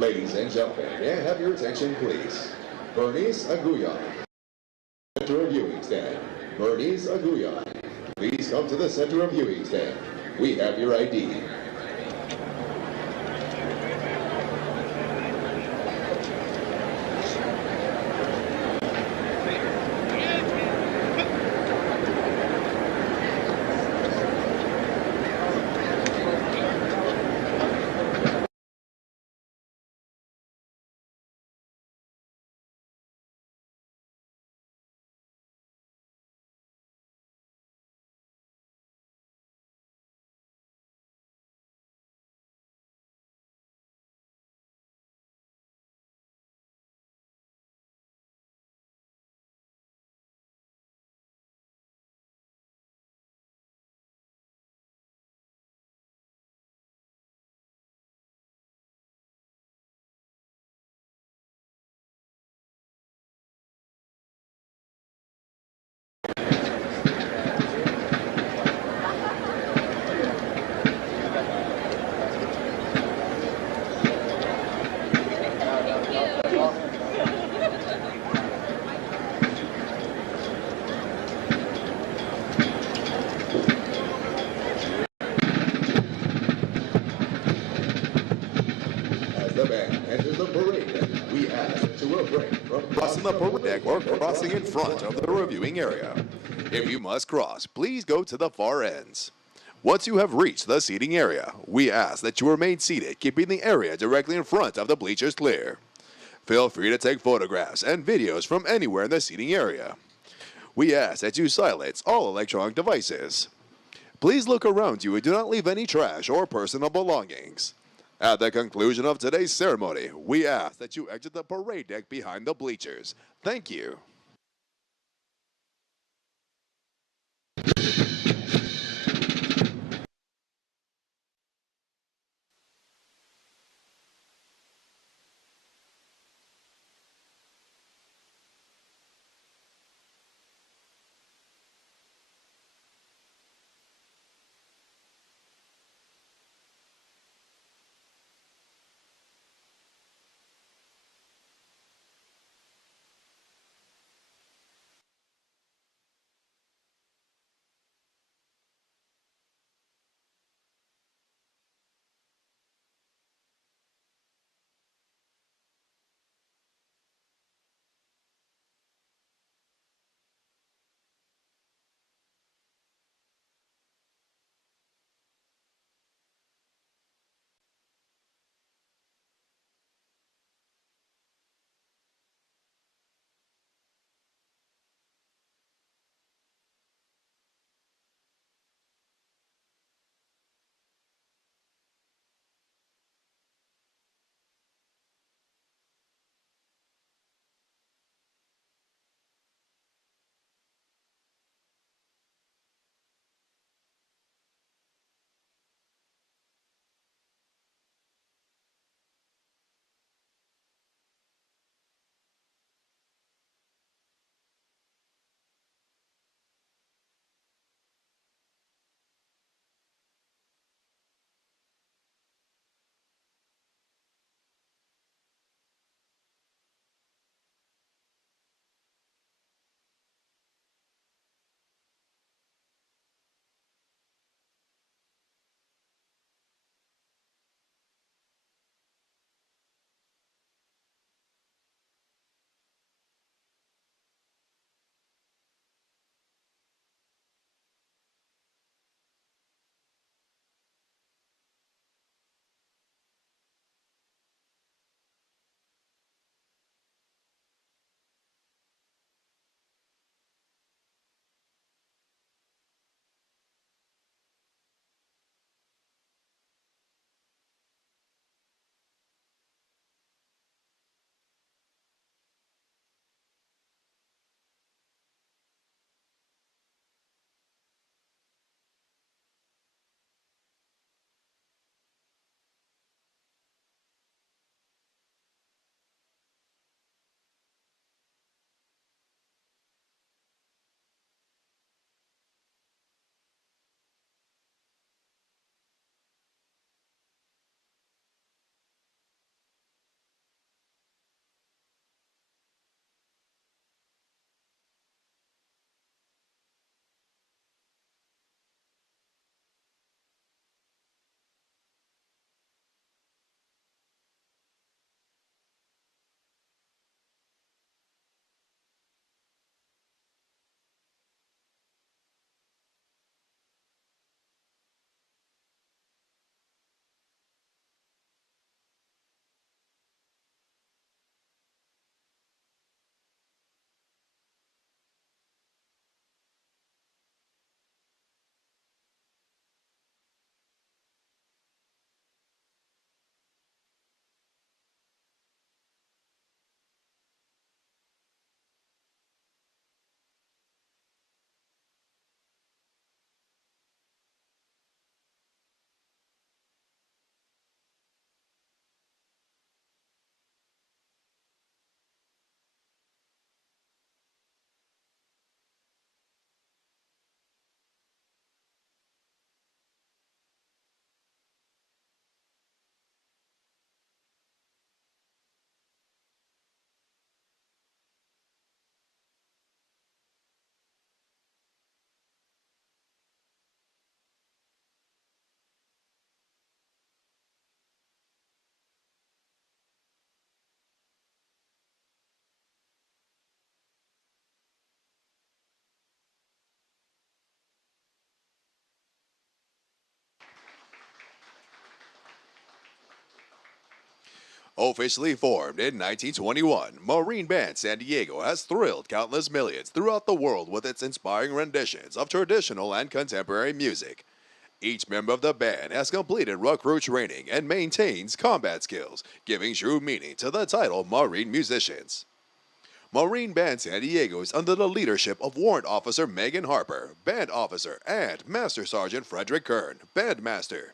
Ladies and gentlemen, may I have your attention, please? Bernice Aguilar, Center of Viewing Stand. Bernice Aguilar, please come to the Center of Viewing Stand. We have your ID. Crossing the parade deck or crossing in front of the reviewing area. If you must cross, please go to the far ends. Once you have reached the seating area, we ask that you remain seated, keeping the area directly in front of the bleachers clear. Feel free to take photographs and videos from anywhere in the seating area. We ask that you silence all electronic devices. Please look around you and do not leave any trash or personal belongings. At the conclusion of today's ceremony, we ask that you exit the parade deck behind the bleachers. Thank you. Officially formed in 1921, Marine Band San Diego has thrilled countless millions throughout the world with its inspiring renditions of traditional and contemporary music. Each member of the band has completed recruit training and maintains combat skills, giving true meaning to the title Marine Musicians. Marine Band San Diego is under the leadership of Warrant Officer Megan Harper, Band Officer, and Master Sergeant Frederick Kern, Bandmaster.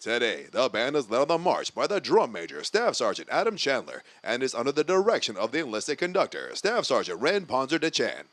Today, the band is led on the march by the drum major, Staff Sergeant Adam Chandler, and is under the direction of the enlisted conductor, Staff Sergeant Ren Ponzer DeChan.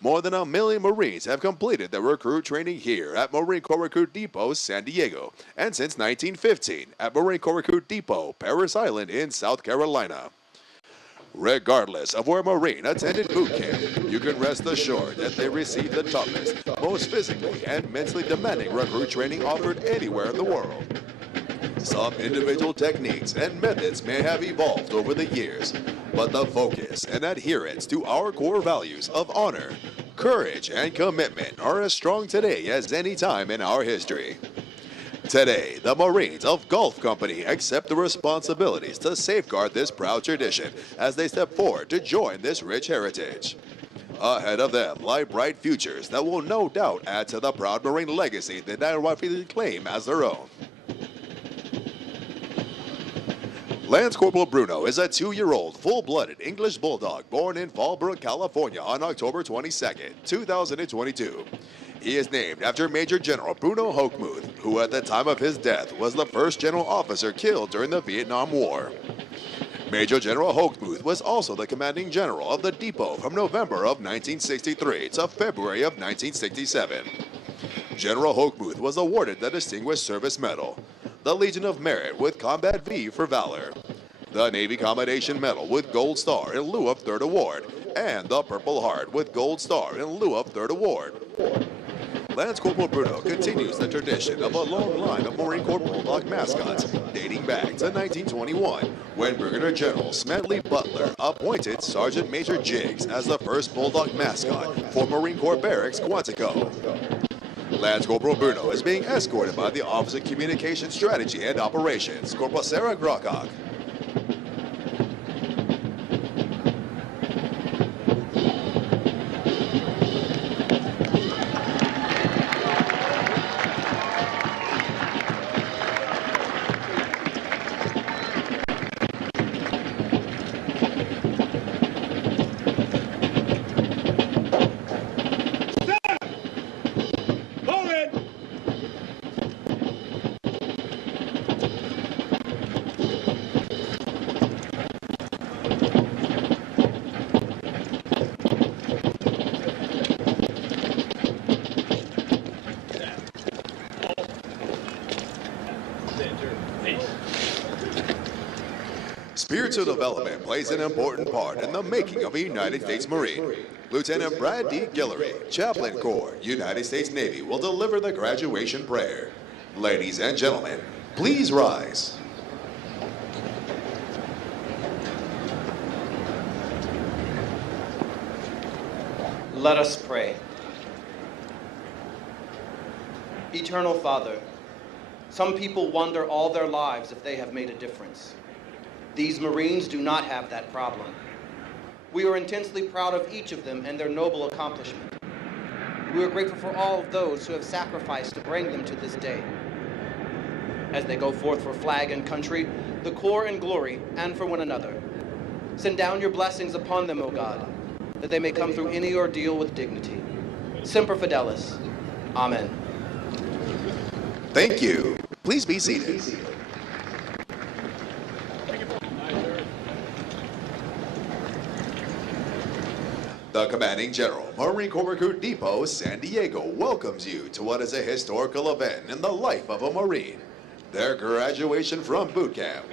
More than 1 million Marines have completed their recruit training here at Marine Corps Recruit Depot, San Diego, and since 1915 at Marine Corps Recruit Depot, Parris Island in South Carolina. Regardless of where a Marine attended boot camp, you can rest assured that they received the toughest, most physically and mentally demanding recruit training offered anywhere in the world. Some individual techniques and methods may have evolved over the years, but the focus and adherence to our core values of honor, courage, and commitment are as strong today as any time in our history. Today, the Marines of Gulf Company accept the responsibilities to safeguard this proud tradition as they step forward to join this rich heritage. Ahead of them lie bright futures that will no doubt add to the proud Marine legacy that they rightfully claim as their own. Lance Corporal Bruno is a 2-year-old, full-blooded English Bulldog born in Fallbrook, California on October 22, 2022. He is named after Major General Bruno Hochmuth, who at the time of his death was the first general officer killed during the Vietnam War. Major General Hochmuth was also the commanding general of the depot from November of 1963 to February of 1967. General Hochmuth was awarded the Distinguished Service Medal, the Legion of Merit with Combat V for Valor, the Navy Commendation Medal with Gold Star in lieu of Third Award, and the Purple Heart with Gold Star in lieu of Third Award. Lance Corporal Bruno continues the tradition of a long line of Marine Corps Bulldog mascots dating back to 1921, when Brigadier General Smedley Butler appointed Sergeant Major Jiggs as the first Bulldog mascot for Marine Corps Barracks, Quantico. Lance Corporal Bruno is being escorted by the Office of Communication Strategy and Operations, Corporal Sarah Grokok. Spiritual development plays an important part in the making of a United States Marine. Lieutenant Brad D. Guillory, Chaplain Corps, United States Navy, will deliver the graduation prayer. Ladies and gentlemen, please rise. Let us pray. Eternal Father, some people wonder all their lives if they have made a difference. These Marines do not have that problem. We are intensely proud of each of them and their noble accomplishment. We are grateful for all of those who have sacrificed to bring them to this day. As they go forth for flag and country, the Corps in glory, and for one another, send down your blessings upon them, O God, that they may come through any ordeal with dignity. Semper Fidelis. Amen. Thank you. Please be seated. The Commanding General, Marine Corps Recruit Depot, San Diego, welcomes you to what is a historical event in the life of a Marine, their graduation from boot camp.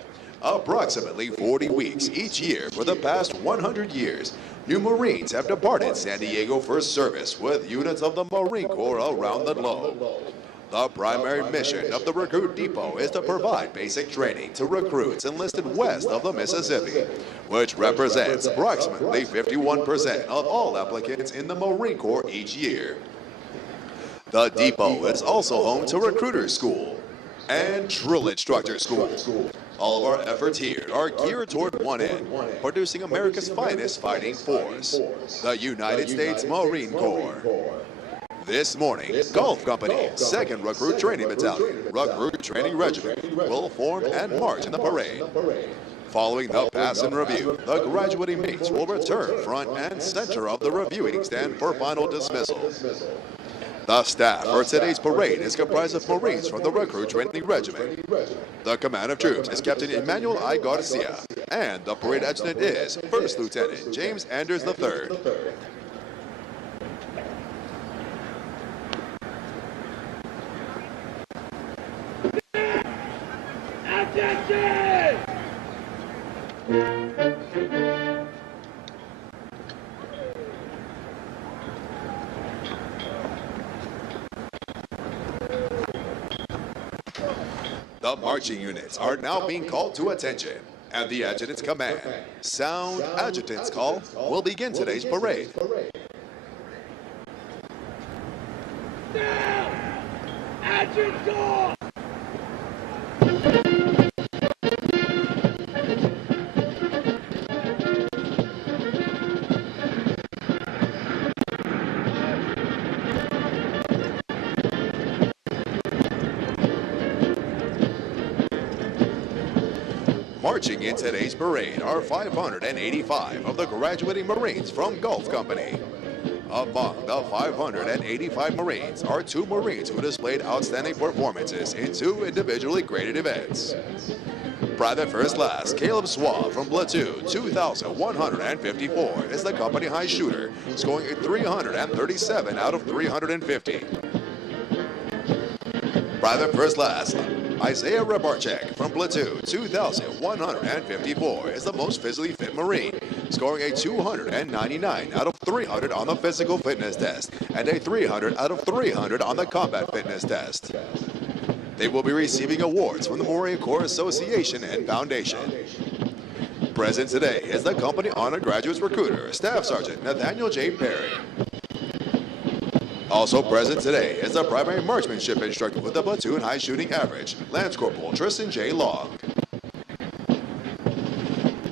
Approximately 40 weeks each year for the past 100 years, new Marines have departed San Diego for service with units of the Marine Corps around the globe. The primary mission of the Recruit Depot is to provide basic training to recruits enlisted west of the Mississippi, which represents approximately 51% of all applicants in the Marine Corps each year. The depot is also home to Recruiter School and Drill Instructor School. All of our efforts here are geared toward one end, producing America's finest fighting force, the United States Marine Corps. This morning, Gulf Company, 2nd Recruit Training Battalion, Recruit Training Regiment, will form and march in the parade. Following the pass and review, the graduating mates will return front and center of the reviewing stand for final dismissal. The staff for today's parade is comprised of Marines from the Recruit Training Regiment. The command of troops is Captain Emmanuel I. Garcia, and the parade adjutant is 1st Lieutenant James Anders III. The marching units are now being called to attention, and the adjutant's command, sound adjutant's call, will begin today's parade. Now! Adjutant's call! Marching in today's parade are 585 of the graduating Marines from Gulf Company. Among the 585 Marines are 2 Marines who displayed outstanding performances in 2 individually graded events. Private First Class Caleb Swab from Platoon 2154 is the company high shooter, scoring a 337 out of 350. Private First Class Isaiah Rebarchek from Platoon 2154 is the most physically fit Marine, scoring a 299 out of 300 on the physical fitness test and a 300 out of 300 on the combat fitness test. They will be receiving awards from the Marine Corps Association and Foundation. Present today is the company honored graduates recruiter, Staff Sergeant Nathaniel J. Perry. Also present today is the primary marksmanship instructor with the platoon high shooting average, Lance Corporal Tristan J. Long.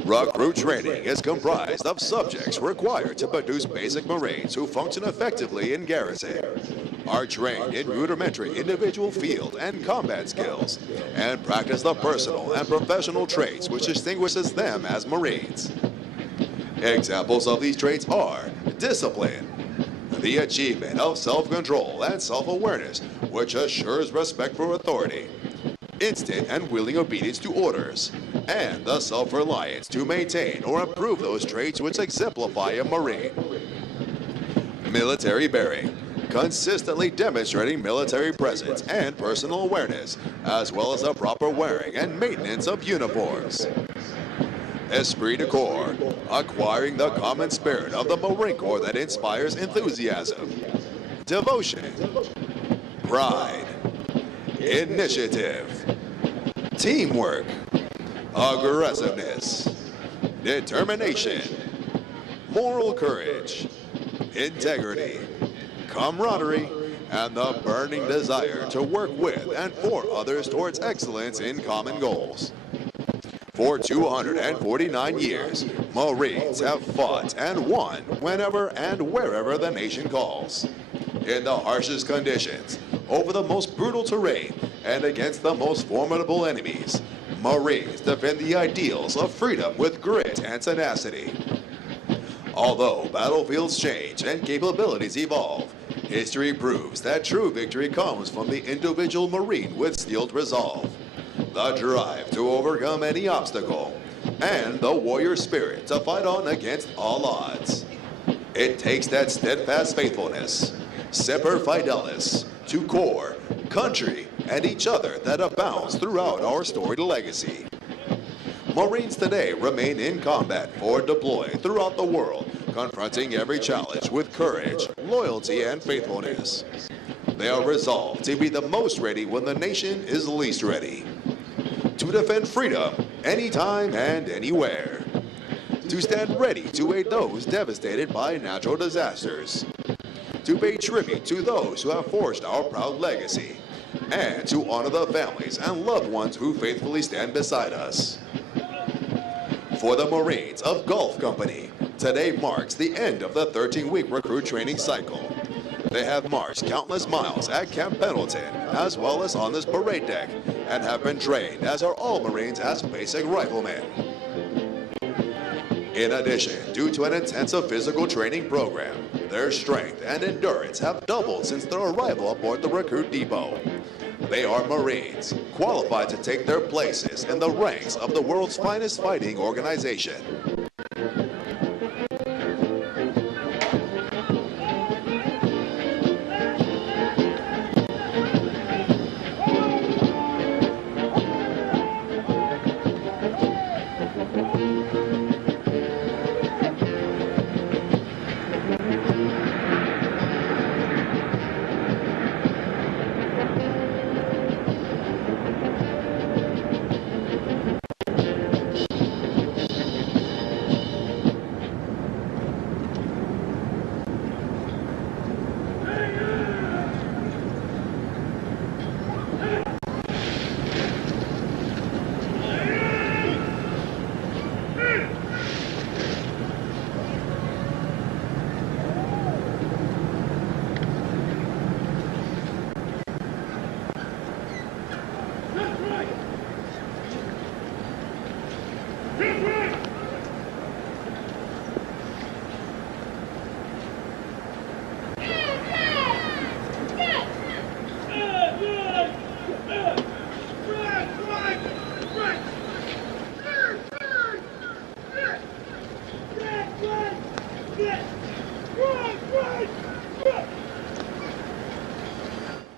Recruit training is comprised of subjects required to produce basic Marines who function effectively in garrison, are trained in rudimentary individual field and combat skills, and practice the personal and professional traits which distinguishes them as Marines. Examples of these traits are discipline, the achievement of self-control and self-awareness, which assures respect for authority, instant and willing obedience to orders, and the self-reliance to maintain or improve those traits which exemplify a Marine. Military bearing, consistently demonstrating military presence and personal awareness, as well as the proper wearing and maintenance of uniforms. Esprit de corps, acquiring the common spirit of the Marine Corps that inspires enthusiasm, devotion, pride, initiative, teamwork, aggressiveness, determination, moral courage, integrity, camaraderie, and the burning desire to work with and for others towards excellence in common goals. For 249 years, Marines have fought and won whenever and wherever the nation calls. In the harshest conditions, over the most brutal terrain, and against the most formidable enemies, Marines defend the ideals of freedom with grit and tenacity. Although battlefields change and capabilities evolve, history proves that true victory comes from the individual Marine with steeled resolve, the drive to overcome any obstacle, and the warrior spirit to fight on against all odds. It takes that steadfast faithfulness, semper fidelis, to corps, country, and each other that abounds throughout our storied legacy. Marines today remain in combat or deployed throughout the world, confronting every challenge with courage, loyalty, and faithfulness. They are resolved to be the most ready when the nation is least ready. To defend freedom anytime and anywhere. To stand ready to aid those devastated by natural disasters. To pay tribute to those who have forged our proud legacy. And to honor the families and loved ones who faithfully stand beside us. For the Marines of Gulf Company, today marks the end of the 13-week recruit training cycle. They have marched countless miles at Camp Pendleton, as well as on this parade deck, and have been trained, as are all Marines, as basic riflemen. In addition, due to an intensive physical training program, their strength and endurance have doubled since their arrival aboard the recruit depot. They are Marines, qualified to take their places in the ranks of the world's finest fighting organization.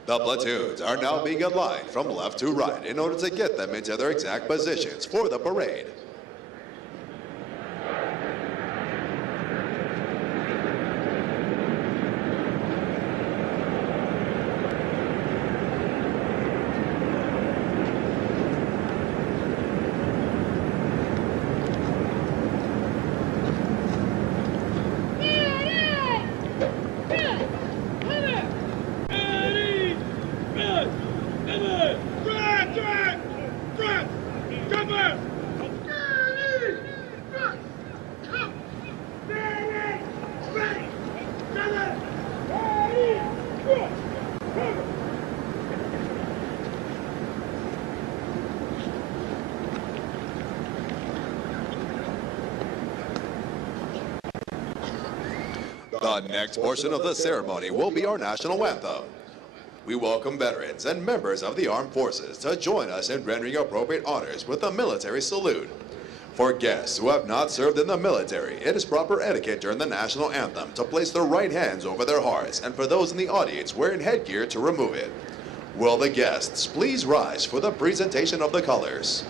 The platoons are now being aligned from left to right in order to get them into their exact positions for the parade. The next portion of the ceremony will be our national anthem. We welcome veterans and members of the armed forces to join us in rendering appropriate honors with a military salute. For guests who have not served in the military, it is proper etiquette during the national anthem to place their right hands over their hearts, and for those in the audience wearing headgear to remove it. Will the guests please rise for the presentation of the colors?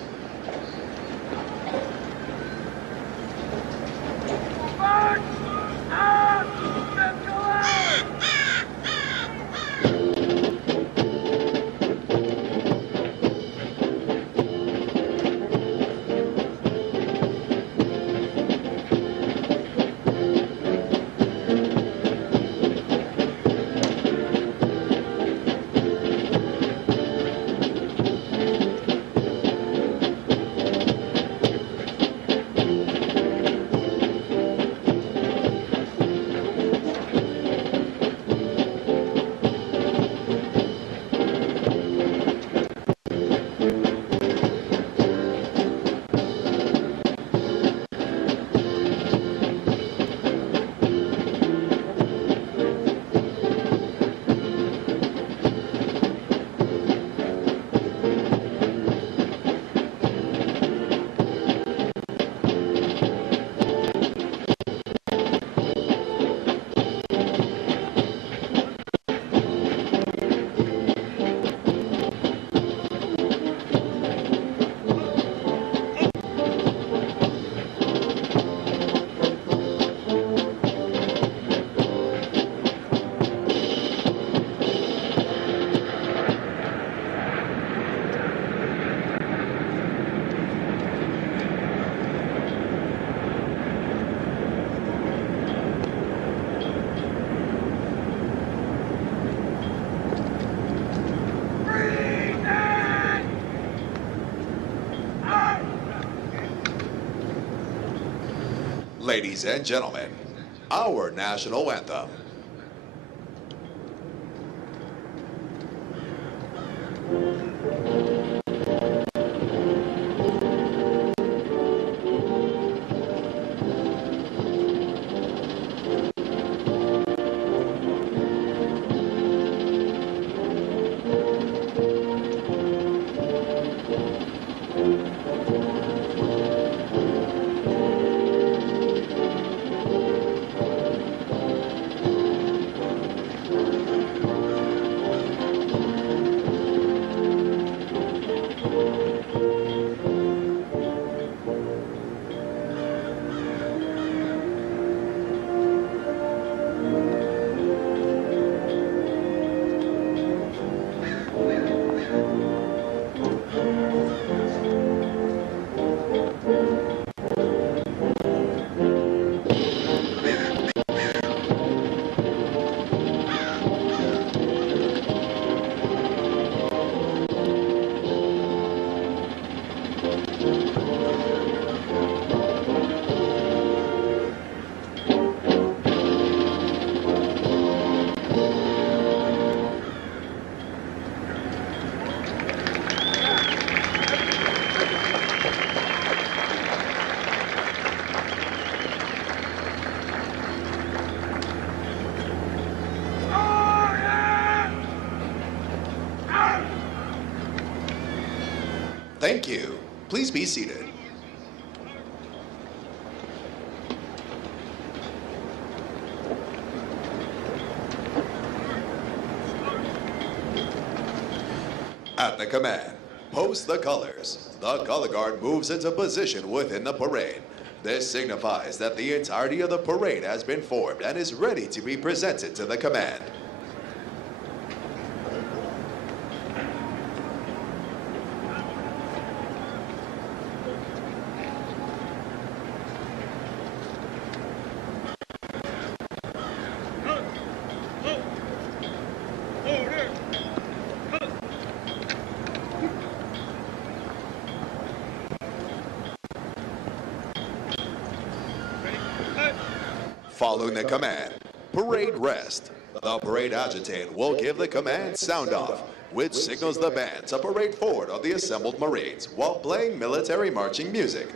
Ladies and gentlemen, our national anthem. Thank you. Please be seated. At the command, post the colors. The color guard moves into position within the parade. This signifies that the entirety of the parade has been formed and is ready to be presented to the command. Following the command, parade rest. The parade adjutant will give the command sound off, which signals the band to parade forward of the assembled Marines while playing military marching music.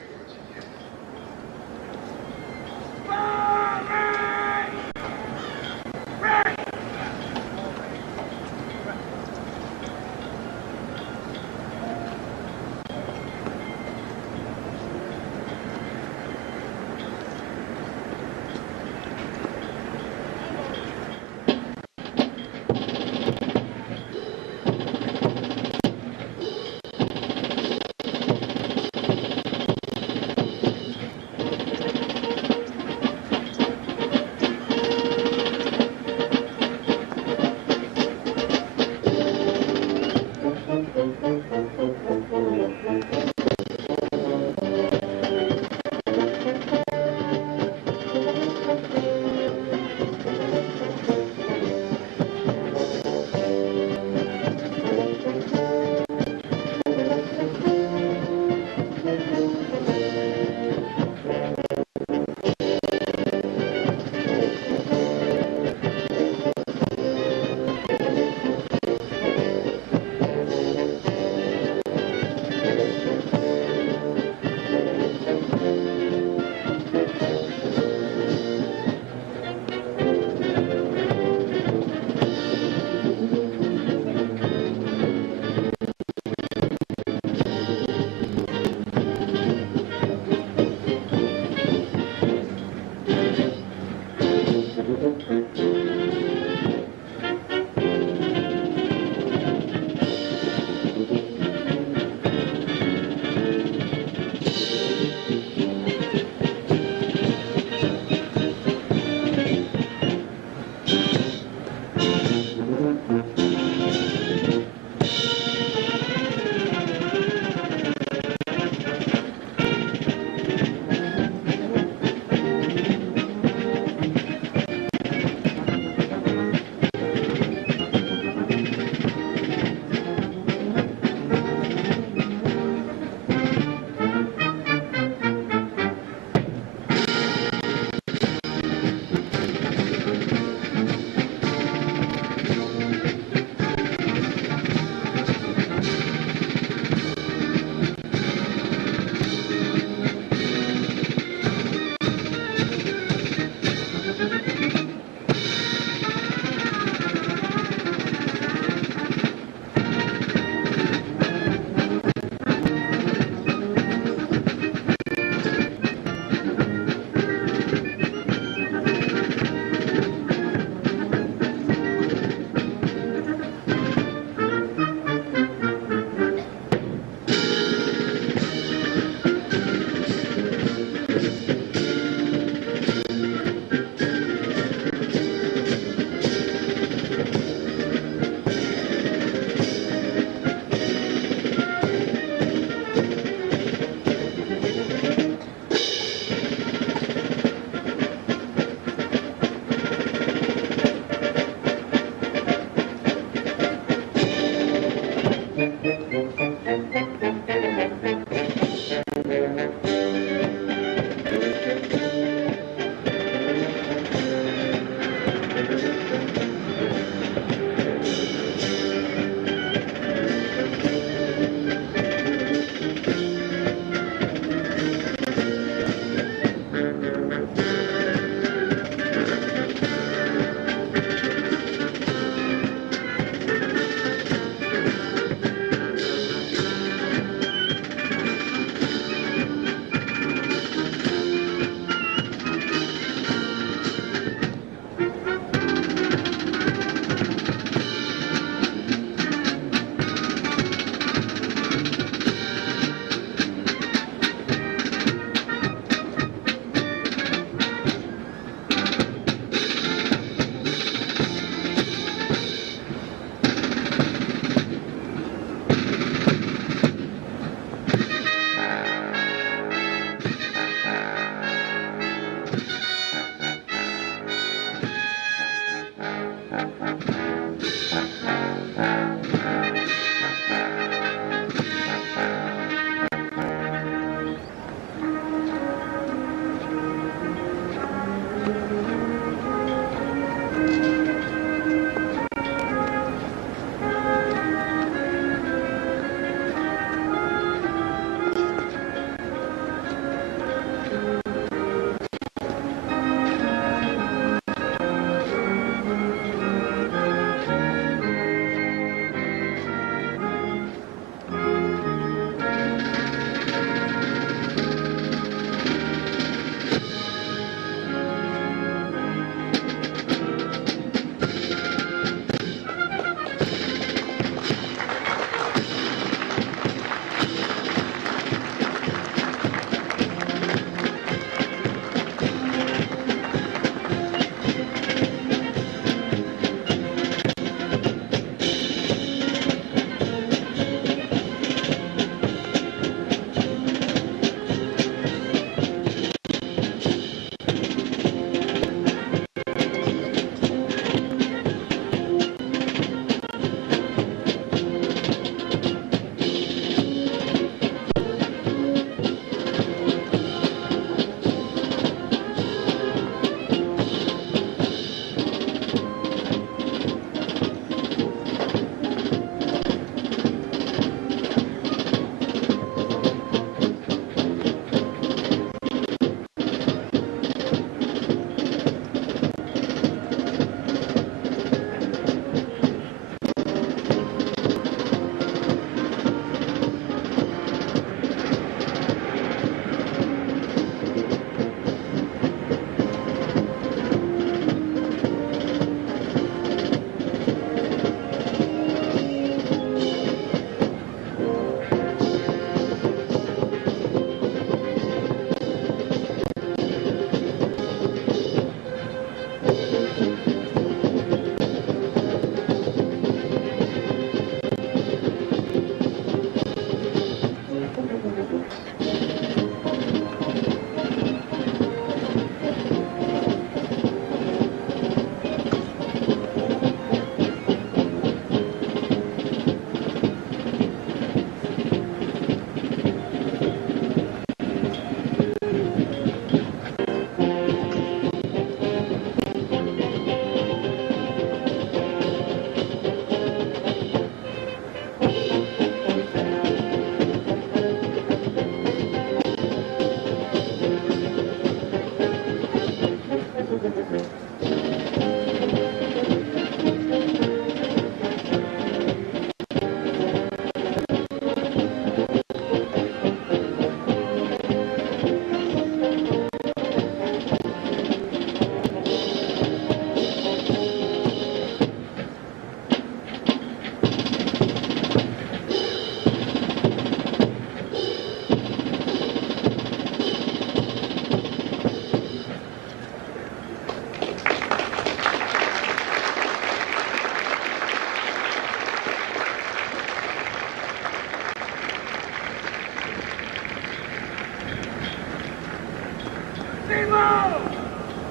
Evo!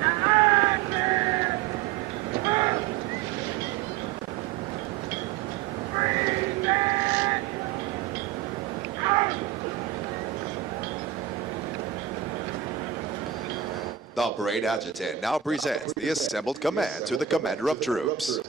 To action! Free man! The parade adjutant now presents the assembled command to the commander of troops.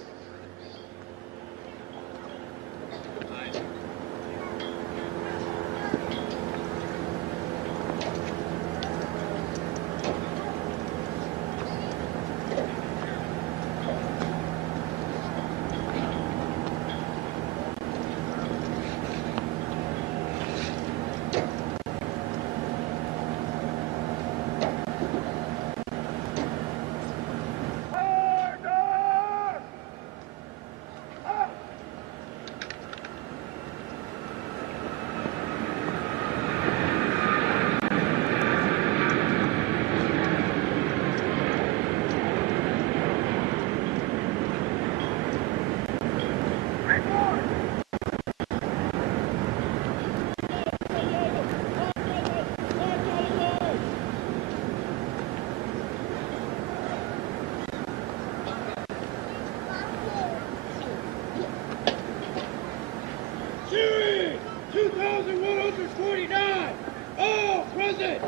Series 2149, all present.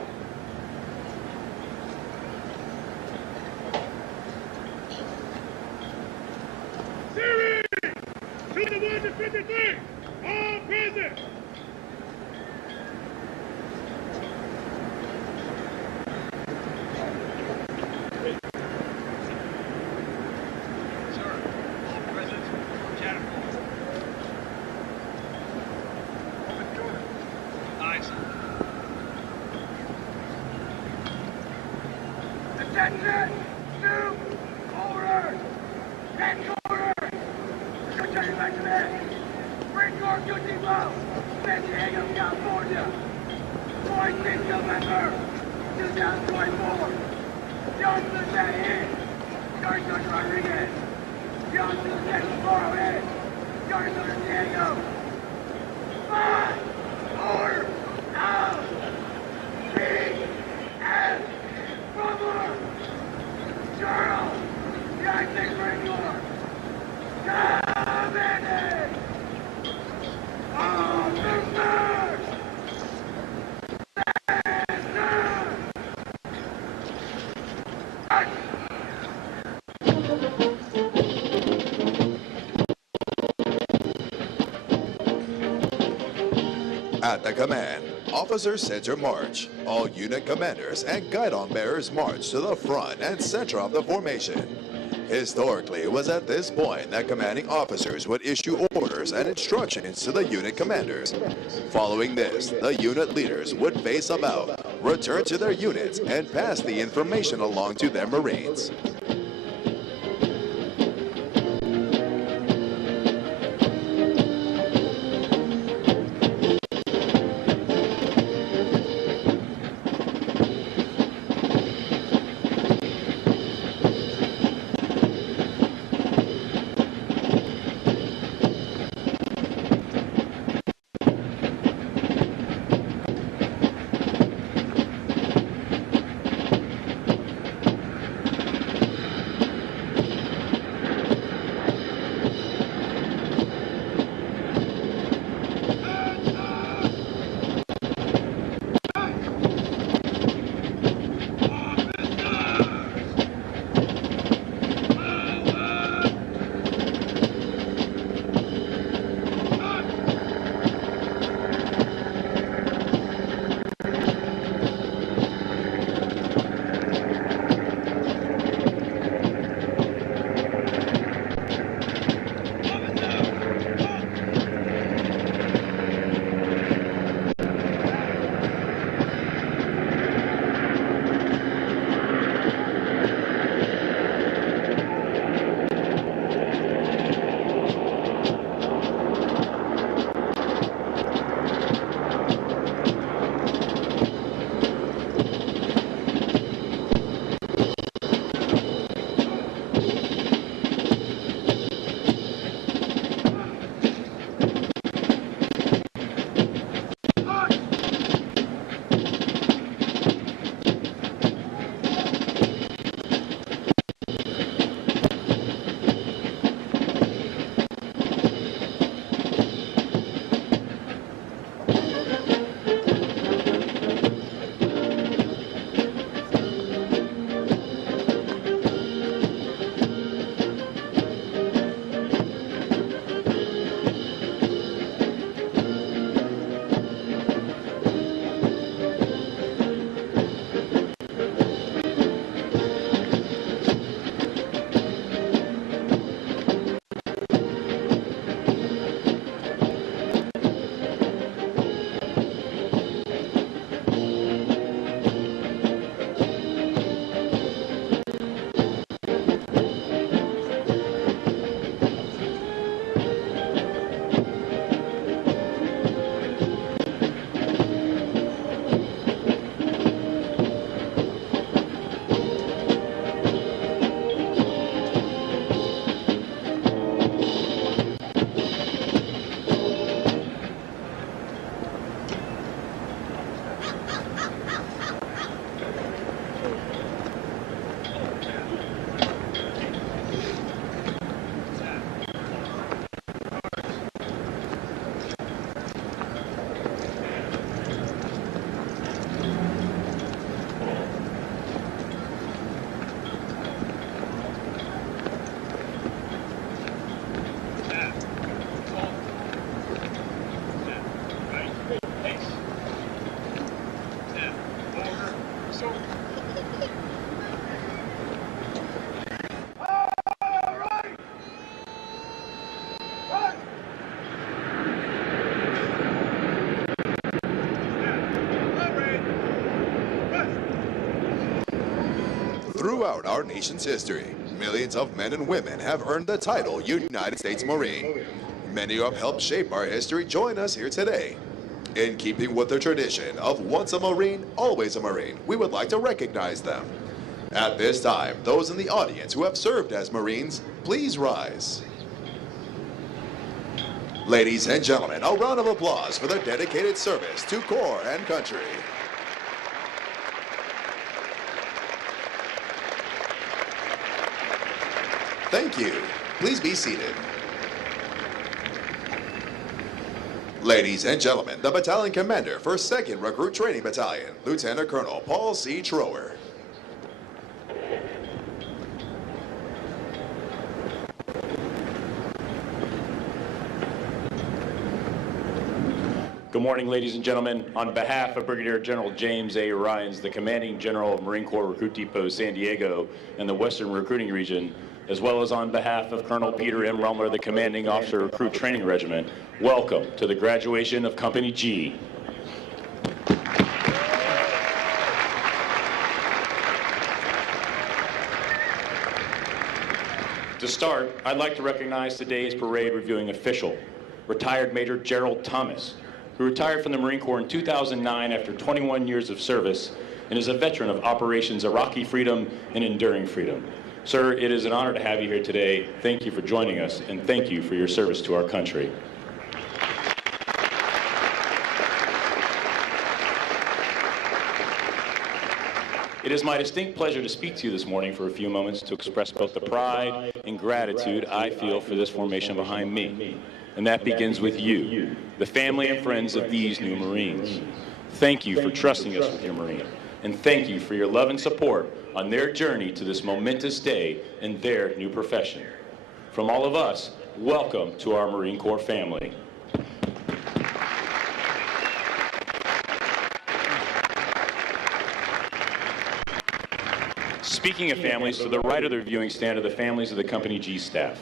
Series 2153, all present. Attention! New orders! Headquarters! Secretary Regiment! Marine Corps Duty Depot! San Diego, California! 14th November, 2024! Johnson Day in! Garrison Rodriguez! Johnson Day tomorrow in! Garrison San Diego! 5! Order! Out! P.S. Brother! Charles! United States Marine Corps! Commanding! Officers! Stand down! At the command, officers center march. All unit commanders and guidon bearers march to the front and center of the formation. Historically, it was at this point that commanding officers would issue orders and instructions to the unit commanders. Following this, the unit leaders would face about, return to their units, and pass the information along to their Marines. Throughout our nation's history, millions of men and women have earned the title United States Marine. Many who have helped shape our history join us here today. In keeping with the tradition of once a Marine, always a Marine, we would like to recognize them. At this time, those in the audience who have served as Marines, please rise. Ladies and gentlemen, a round of applause for their dedicated service to Corps and country. Thank you. Please be seated. Ladies and gentlemen, the battalion commander for 2nd Recruit Training Battalion, Lieutenant Colonel Paul C. Trower. Good morning, ladies and gentlemen. On behalf of Brigadier General James A. Ryans, the Commanding General of Marine Corps Recruit Depot San Diego and the Western Recruiting Region, as well as on behalf of Colonel Peter M. Rumler, the Commanding Officer Recruit Training Regiment, welcome to the graduation of Company G. To start, I'd like to recognize today's parade reviewing official, retired Major Gerald Thomas, who retired from the Marine Corps in 2009 after 21 years of service and is a veteran of Operations Iraqi Freedom and Enduring Freedom. Sir, it is an honor to have you here today. Thank you for joining us, and thank you for your service to our country. It is my distinct pleasure to speak to you this morning for a few moments to express both the pride and gratitude I feel for this formation behind me. And that begins with you, the family and friends of these new Marines. Thank you for trusting us with your Marine, and thank you for your love and support on their journey to this momentous day in their new profession. From all of us, welcome to our Marine Corps family. Speaking of families, to the right of the viewing stand are the families of the Company G staff.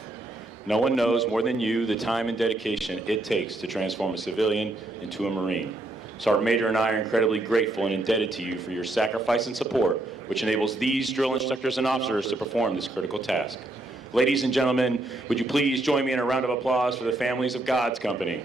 No one knows more than you the time and dedication it takes to transform a civilian into a Marine. Sergeant Major and I are incredibly grateful and indebted to you for your sacrifice and support, which enables these drill instructors and officers to perform this critical task. Ladies and gentlemen, would you please join me in a round of applause for the families of God's Company.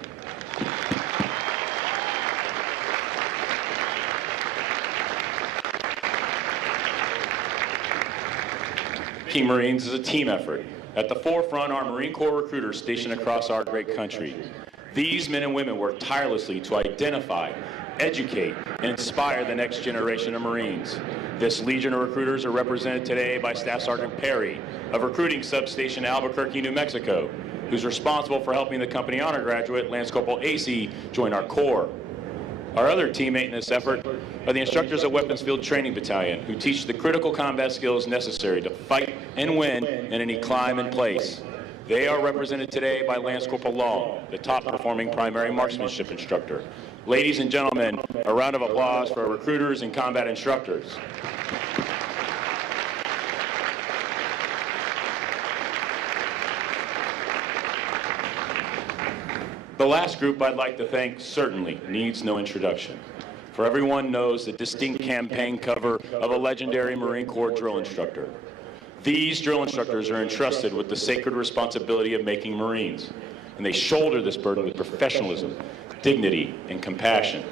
Team Marines is a team effort. At the forefront are Marine Corps recruiters stationed across our great country. These men and women work tirelessly to identify, educate, and inspire the next generation of Marines. This legion of recruiters are represented today by Staff Sergeant Perry of Recruiting Substation Albuquerque, New Mexico, who's responsible for helping the company honor graduate Lance Corporal AC join our Corps. Our other teammate in this effort are the instructors at Weapons Field Training Battalion, who teach the critical combat skills necessary to fight and win in any climb and place. They are represented today by Lance Corporal Long, the top performing primary marksmanship instructor. Ladies and gentlemen, a round of applause for our recruiters and combat instructors. The last group I'd like to thank certainly needs no introduction, for everyone knows the distinct campaign cover of a legendary Marine Corps drill instructor. These drill instructors are entrusted with the sacred responsibility of making Marines, and they shoulder this burden with professionalism, dignity, and compassion.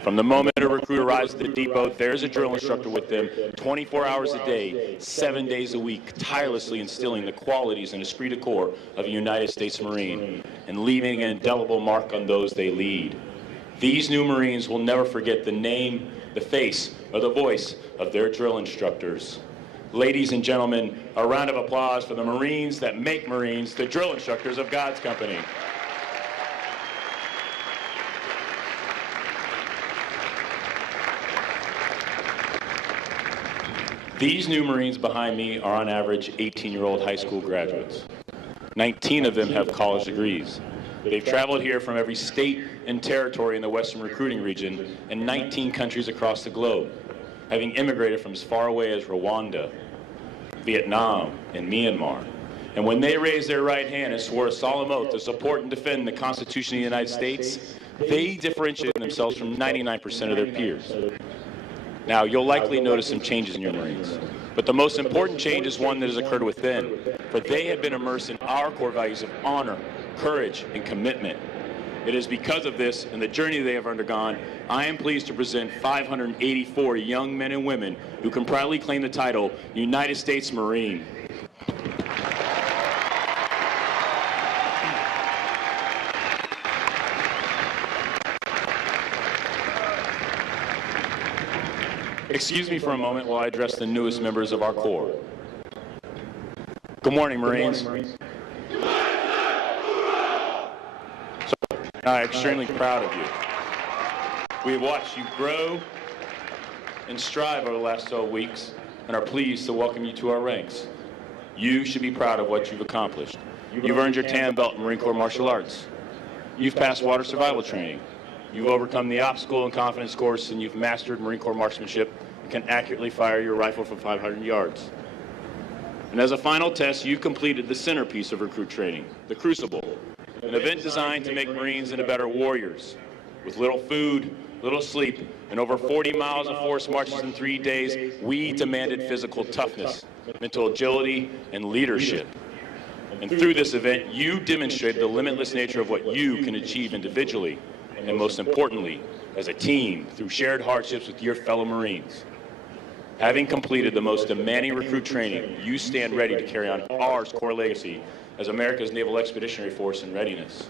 From the moment a recruit arrives at the depot, there's a drill instructor with them 24 hours a day, 7 days a week, tirelessly instilling the qualities and esprit de corps of a United States Marine and leaving an indelible mark on those they lead. These new Marines will never forget the name, the face, or the voice of their drill instructors. Ladies and gentlemen, a round of applause for the Marines that make Marines, the drill instructors of God's Company. These new Marines behind me are on average 18-year-old high school graduates. 19 of them have college degrees. They've traveled here from every state and territory in the Western Recruiting Region and 19 countries across the globe, having immigrated from as far away as Rwanda, Vietnam, and Myanmar. And when they raised their right hand and swore a solemn oath to support and defend the Constitution of the United States, they differentiated themselves from 99% of their peers. Now, you'll likely notice some changes in your Marines, but the most important change is one that has occurred within, for they have been immersed in our core values of honor, courage, and commitment. It is because of this and the journey they have undergone, I am pleased to present 584 young men and women who can proudly claim the title United States Marine. Excuse me for a moment while I address the newest members of our Corps. Good morning, Marines. I'm extremely proud of you. We have watched you grow and strive over the last 12 weeks and are pleased to welcome you to our ranks. You should be proud of what you've accomplished. You've earned your tan belt in Marine Corps martial arts. You've passed water survival training. You've overcome the obstacle and confidence course, and you've mastered Marine Corps marksmanship and can accurately fire your rifle from 500 yards. And as a final test, you've completed the centerpiece of recruit training, the Crucible, an event designed to make Marines into better warriors. With little food, little sleep, and over 40 miles of forced marches in 3 days, we demanded physical toughness, mental agility, and leadership. And through this event, you demonstrated the limitless nature of what you can achieve individually, and most importantly, as a team, through shared hardships with your fellow Marines. Having completed the most demanding recruit training, you stand ready to carry on our core legacy as America's Naval Expeditionary Force in readiness.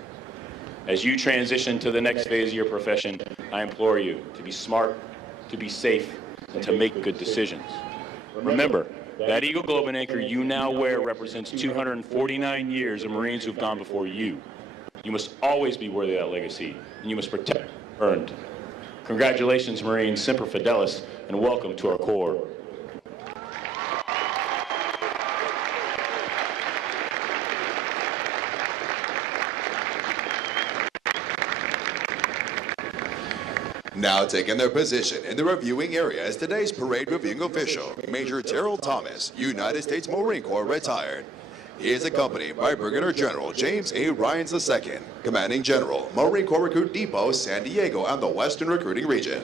As you transition to the next phase of your profession, I implore you to be smart, to be safe, and to make good decisions. Remember, that Eagle Globe and Anchor you now wear represents 249 years of Marines who've gone before you. You must always be worthy of that legacy, and you must protect earned. Congratulations, Marines, Semper Fidelis, and welcome to our Corps. Now taking their position in the reviewing area is today's parade reviewing official, Major Gerald Thomas, United States Marine Corps retired. He is accompanied by Brigadier General James A. Ryans II, Commanding General, Marine Corps Recruit Depot, San Diego, and the Western Recruiting Region.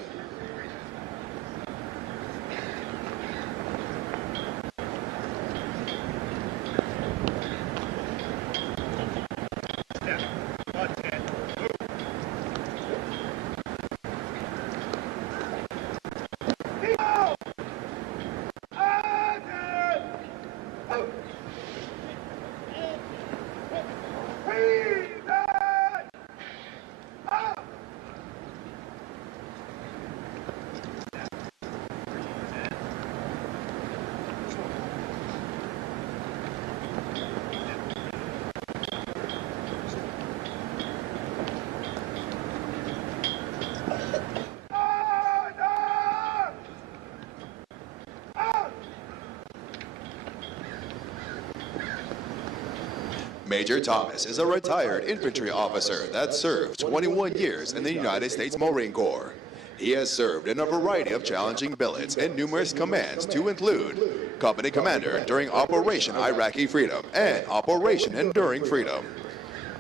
Major Thomas is a retired infantry officer that served 21 years in the United States Marine Corps. He has served in a variety of challenging billets and numerous commands to include Company Commander during Operation Iraqi Freedom and Operation Enduring Freedom,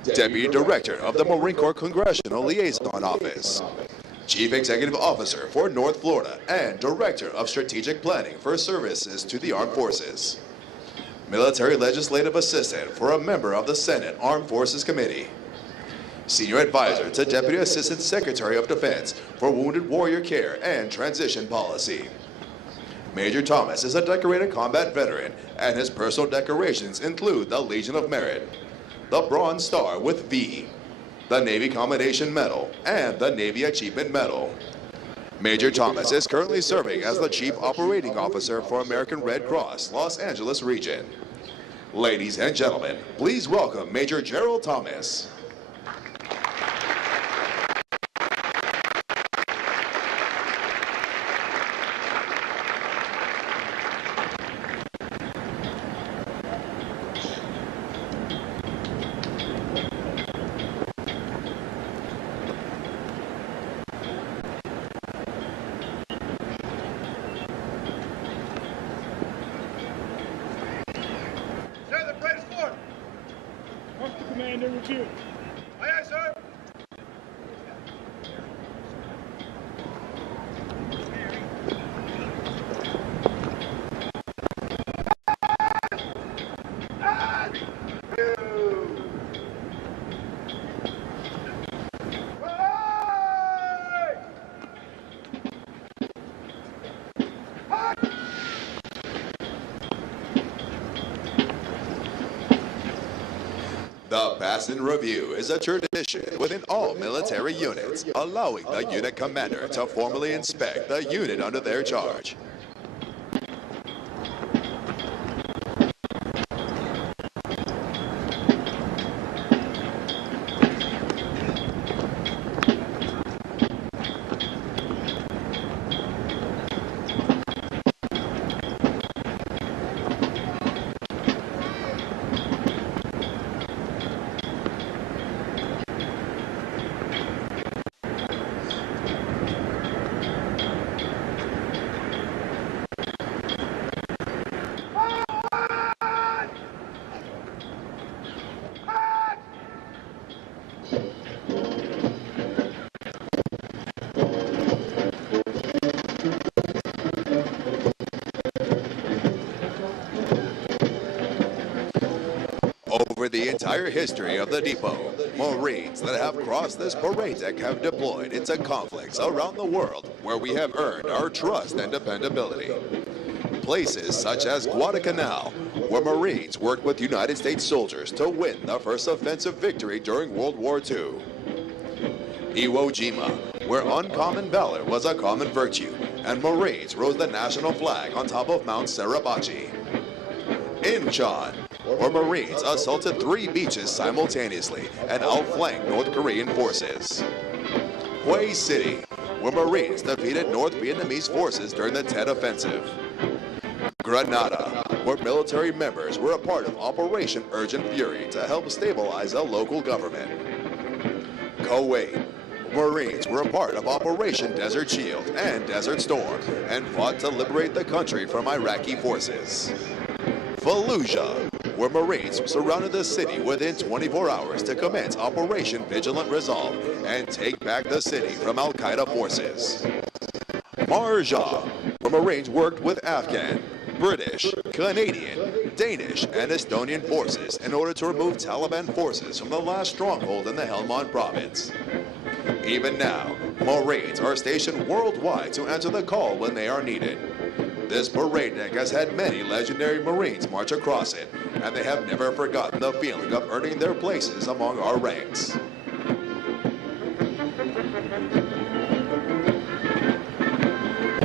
Deputy Director of the Marine Corps Congressional Liaison Office, Chief Executive Officer for North Florida and Director of Strategic Planning for Services to the Armed Forces, Military Legislative Assistant for a member of the Senate Armed Forces Committee, Senior Advisor to Deputy Assistant Secretary of Defense for Wounded Warrior Care and Transition Policy. Major Thomas is a decorated combat veteran, and his personal decorations include the Legion of Merit, the Bronze Star with V, the Navy Commendation Medal, and the Navy Achievement Medal. Major Thomas is currently serving as the Chief Operating Officer for American Red Cross, Los Angeles Region. Ladies and gentlemen, please welcome Major Gerald Thomas. Commander, review. Aye, aye, sir. The Pass in Review is a tradition within all military units, allowing the unit commander to formally inspect the unit under their charge. Over the entire history of the depot, Marines that have crossed this parade deck have deployed into conflicts around the world where we have earned our trust and dependability. Places such as Guadalcanal, where Marines worked with United States soldiers to win the first offensive victory during World War II. Iwo Jima, where uncommon valor was a common virtue, and Marines rose the national flag on top of Mount Suribachi. Incheon, where Marines assaulted 3 beaches simultaneously and outflanked North Korean forces. Hue City, where Marines defeated North Vietnamese forces during the Tet Offensive. Grenada, where military members were a part of Operation Urgent Fury to help stabilize a local government. Kuwait, Marines were a part of Operation Desert Shield and Desert Storm and fought to liberate the country from Iraqi forces. Fallujah, where Marines surrounded the city within 24 hours to commence Operation Vigilant Resolve and take back the city from Al-Qaeda forces. Marja, where Marines worked with Afghan, British, Canadian, Danish, and Estonian forces in order to remove Taliban forces from the last stronghold in the Helmand province. Even now, Marines are stationed worldwide to answer the call when they are needed. This parade deck has had many legendary Marines march across it, and they have never forgotten the feeling of earning their places among our ranks.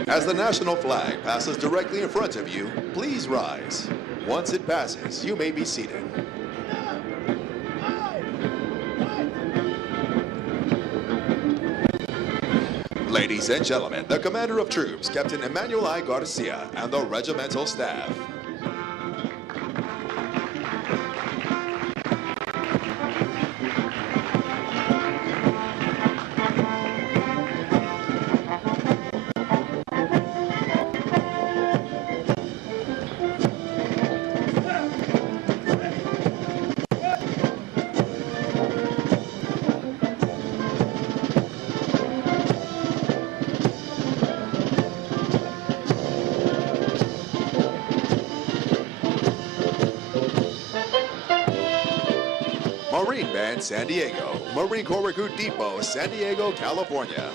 As the national flag passes directly in front of you, please rise. Once it passes, you may be seated. Ladies and gentlemen, the Commander of Troops, Captain Emmanuel I. Garcia, and the regimental staff. Marine Band San Diego, Marine Corps Recruit Depot, San Diego, California.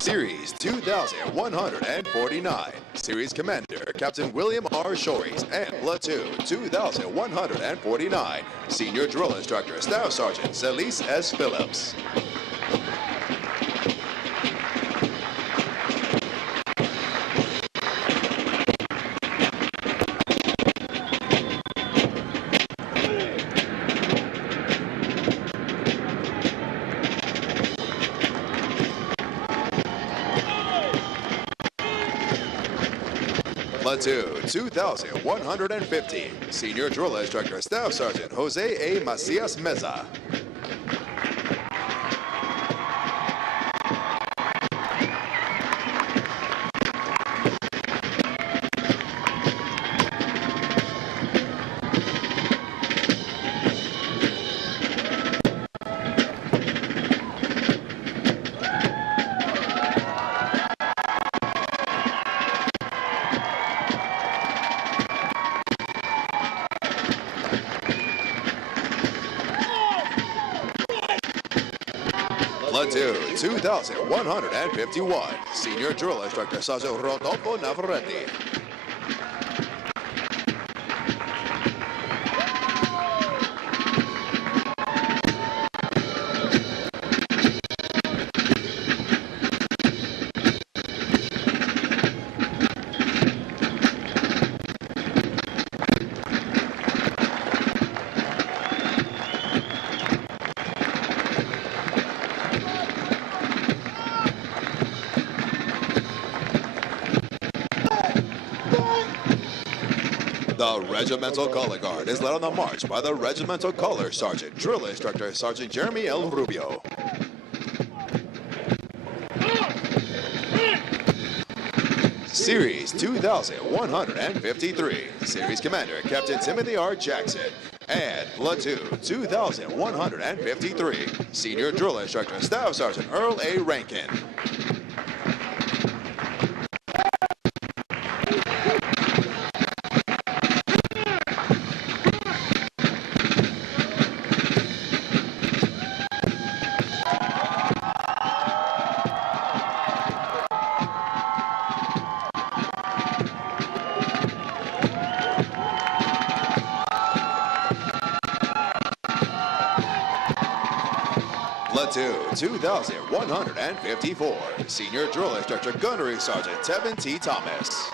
Series 2149. Series Commander Captain William R. Shores and Platoon 2149. Senior Drill Instructor Staff Sergeant Celise S. Phillips. Platoon 2150, Senior Drill Instructor Staff Sergeant Jose A. Macias Meza. Platoon 2151, Senior Drill Instructor Sergeant Rodolfo Navarrete. The Regimental Color Guard is led on the march by the Regimental Color Sergeant, Drill Instructor Sergeant Jeremy L. Rubio. Series 2153, Series Commander Captain Timothy R. Jackson, and Platoon 2153, Senior Drill Instructor Staff Sergeant Earl A. Rankin. Platoon 2154, Senior Drill Instructor Gunnery Sergeant Tevin T. Thomas.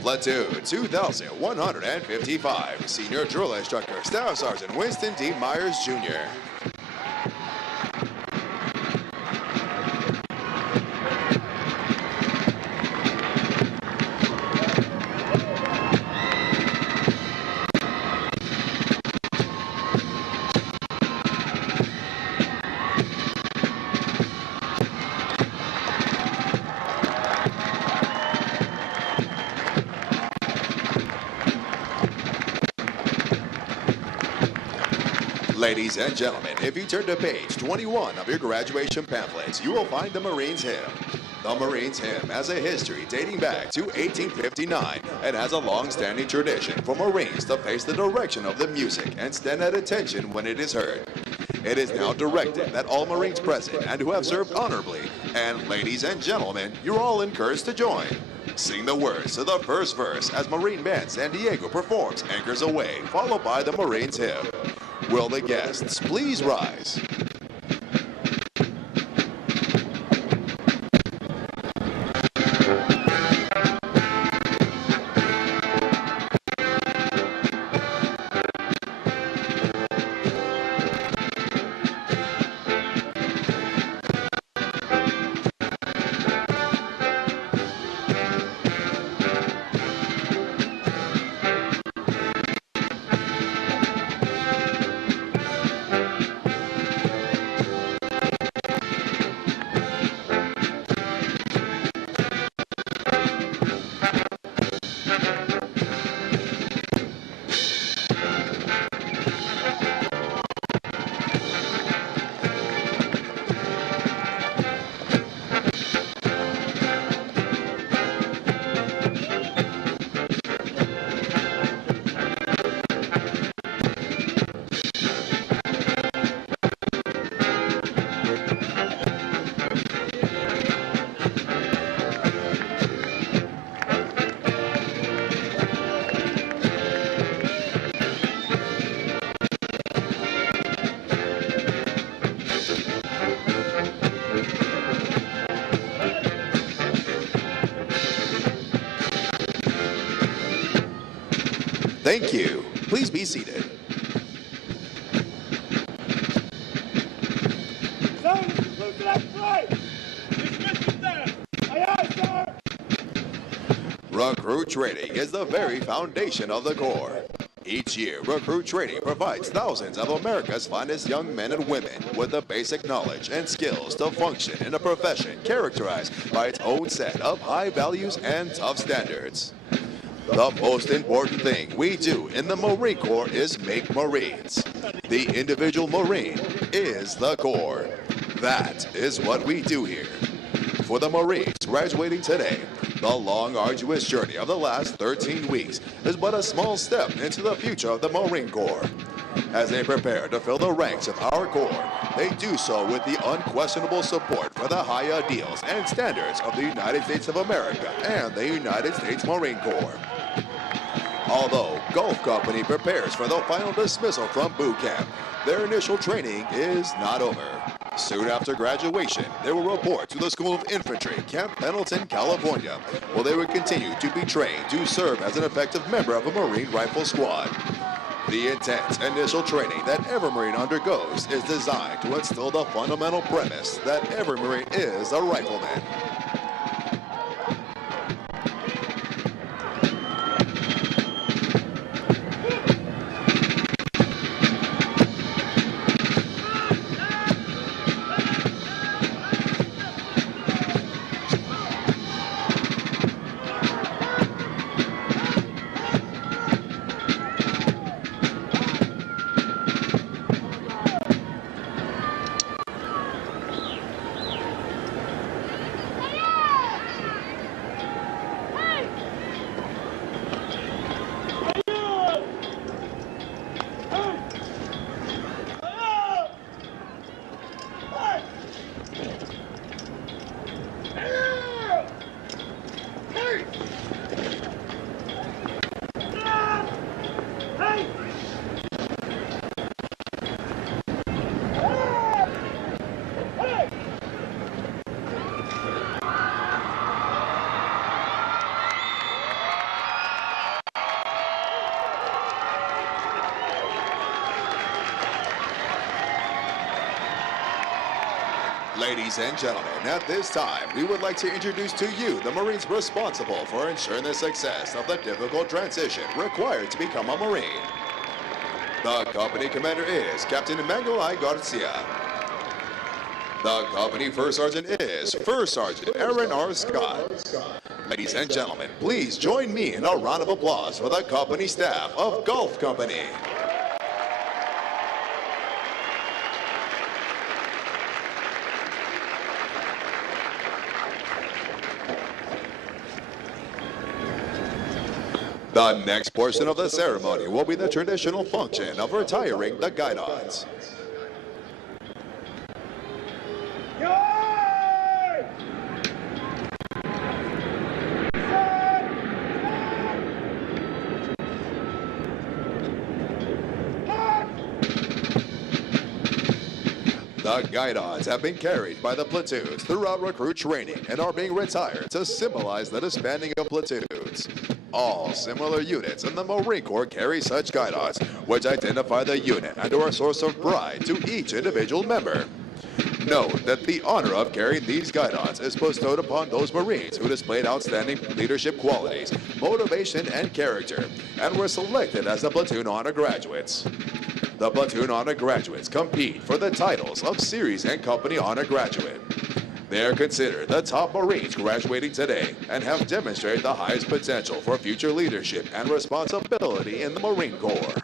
Platoon 2155, Senior Drill Instructor Staff Sergeant Winston D. Myers, Jr. Ladies and gentlemen, if you turn to page 21 of your graduation pamphlets, you will find the Marines Hymn. The Marines Hymn has a history dating back to 1859 and has a long-standing tradition for Marines to face the direction of the music and stand at attention when it is heard. It is now directed that all Marines present and who have served honorably, and ladies and gentlemen, you're all encouraged to join. Sing the words to the first verse as Marine Band San Diego performs Anchors Away, followed by the Marines Hymn. Will the guests please rise? Thank you. Please be seated. Recruit training is the very foundation of the Corps. Each year, Recruit Training provides thousands of America's finest young men and women with the basic knowledge and skills to function in a profession characterized by its own set of high values and tough standards. The most important thing we do in the Marine Corps is make Marines. The individual Marine is the Corps. That is what we do here. For the Marines graduating today, the long, arduous journey of the last 13 weeks is but a small step into the future of the Marine Corps. As they prepare to fill the ranks of our Corps, they do so with the unquestionable support for the high ideals and standards of the United States of America and the United States Marine Corps. Although Gulf Company prepares for the final dismissal from boot camp, their initial training is not over. Soon after graduation, they will report to the School of Infantry, Camp Pendleton, California, where they will continue to be trained to serve as an effective member of a Marine Rifle Squad. The intense initial training that every Marine undergoes is designed to instill the fundamental premise that every Marine is a rifleman. Ladies and gentlemen, at this time, we would like to introduce to you the Marines responsible for ensuring the success of the difficult transition required to become a Marine. The company commander is Captain Emmanuel I. Garcia. The company first sergeant is First Sergeant Aaron R. Scott. Ladies and gentlemen, please join me in a round of applause for the company staff of Gulf Company. The next portion of the ceremony will be the traditional function of retiring the guidons. The guidons have been carried by the platoons throughout recruit training and are being retired to symbolize the disbanding of platoons. All similar units in the Marine Corps carry such guidons, which identify the unit and are a source of pride to each individual member. Note that the honor of carrying these guidons is bestowed upon those Marines who displayed outstanding leadership qualities, motivation, and character, and were selected as the platoon honor graduates. The platoon honor graduates compete for the titles of Series and Company Honor Graduate. They are considered the top Marines graduating today and have demonstrated the highest potential for future leadership and responsibility in the Marine Corps.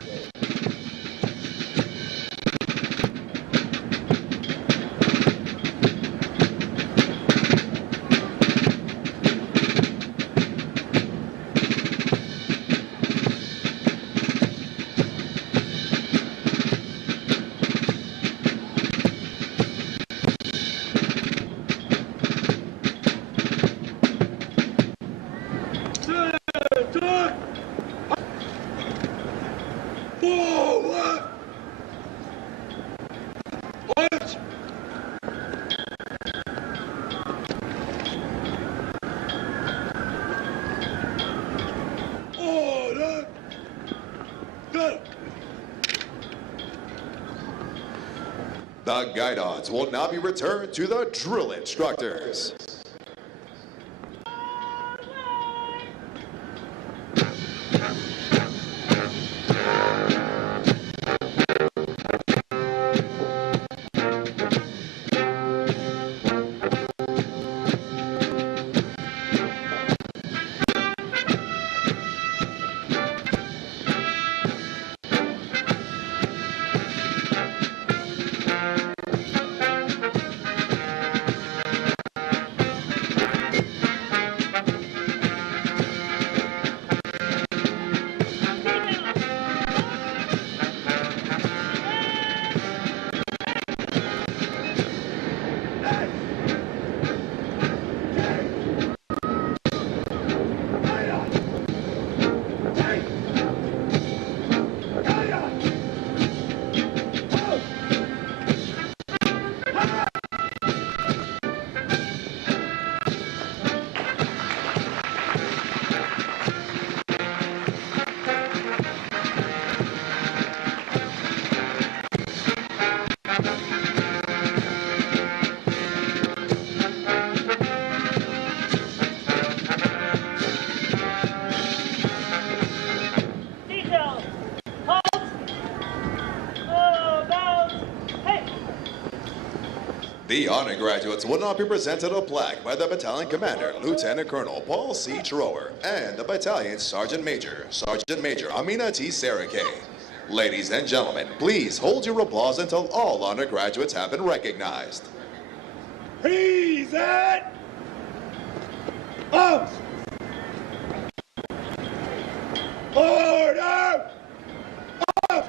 The guidons will now be returned to the drill instructors. The honor graduates will now be presented a plaque by the battalion commander, Lieutenant Colonel Paul C. Trower, and the battalion's Sergeant Major, Amina T. Sarakay. Ladies and gentlemen, please hold your applause until all honor graduates have been recognized. Present! Arms! Order! Up!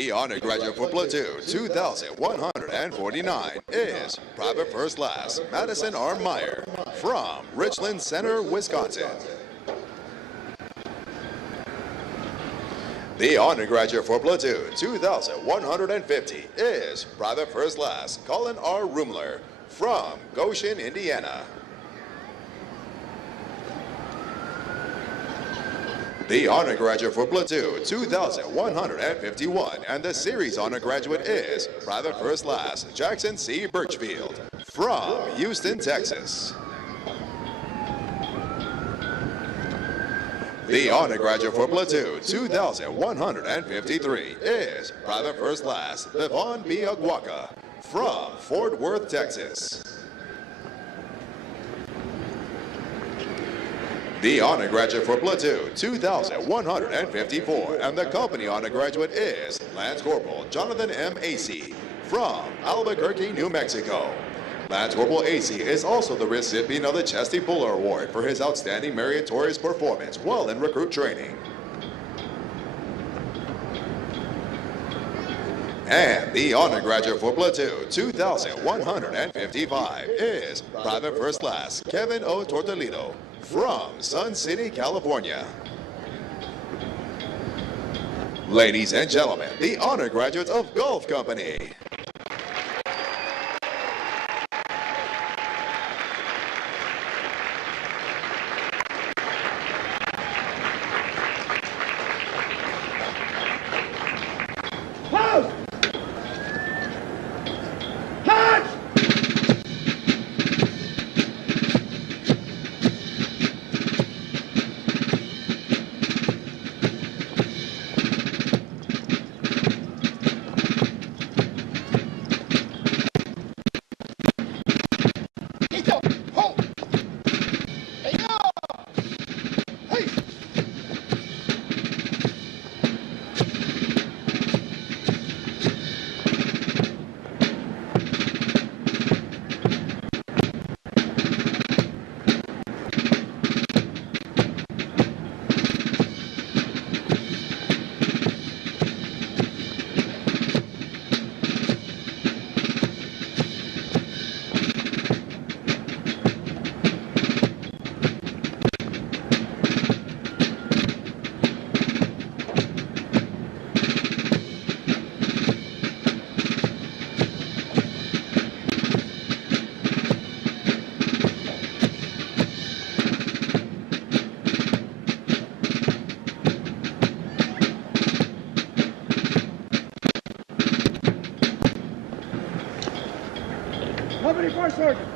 The honor graduate for platoon 2149 is Private First Class Madison R. Meyer from Richland Center, Wisconsin. The honor graduate for platoon 2150 is Private First Class Colin R. Rumler from Goshen, Indiana. The honor graduate for platoon 2151 and the series honor graduate is Private First Class Jackson C. Birchfield from Houston, Texas. The honor graduate for platoon 2153 is Private First Class Vivon B. Aguaca from Fort Worth, Texas. The honor graduate for platoon 2154 and the company honor graduate is Lance Corporal Jonathan M. Acey from Albuquerque, New Mexico. Lance Corporal Acey is also the recipient of the Chesty Puller Award for his outstanding meritorious performance while in recruit training. And the honor graduate for platoon 2155 is Private First Class Kevin O. Tortolito from Sun City, California. Ladies and gentlemen, the honor graduates of Gulf Company. Company First Sergeant.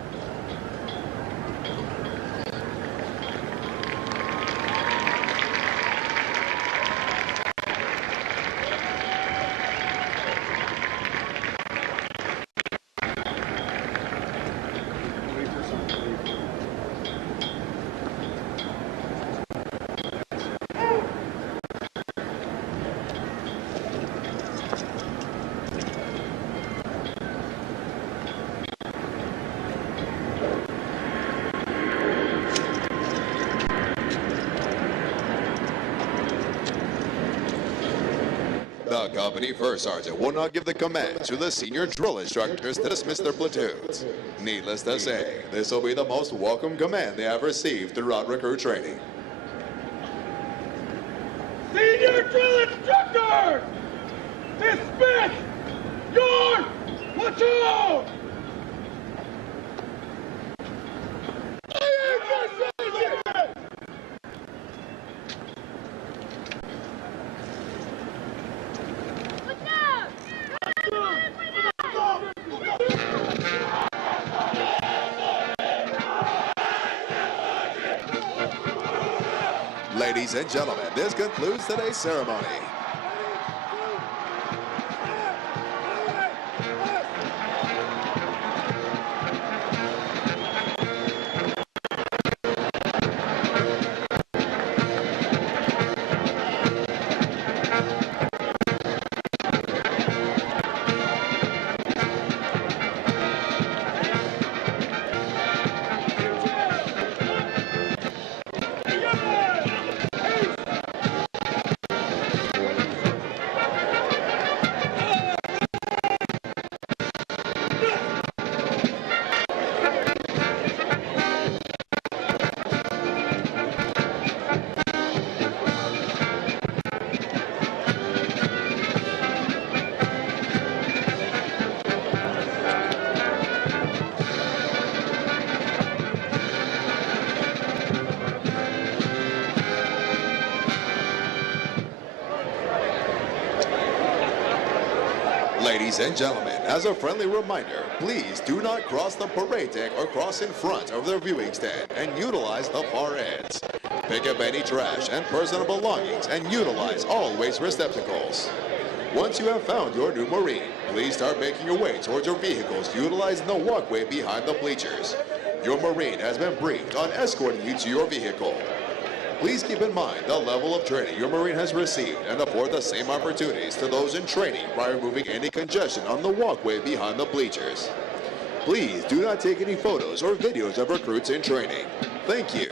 The company first sergeant will now give the command to the senior drill instructors to dismiss their platoons. Needless to say, this will be the most welcome command they have received throughout recruit training. Senior drill instructor, dismiss your platoon! Ladies and gentlemen, this concludes today's ceremony. Ladies and gentlemen, as a friendly reminder, please do not cross the parade deck or cross in front of the viewing stand and utilize the far ends. Pick up any trash and personal belongings and utilize all waste receptacles. Once you have found your new Marine, please start making your way towards your vehicles utilizing the walkway behind the bleachers. Your Marine has been briefed on escorting you to your vehicle. Please keep in mind the level of training your Marine has received and afford the same opportunities to those in training by removing any congestion on the walkway behind the bleachers. Please do not take any photos or videos of recruits in training. Thank you.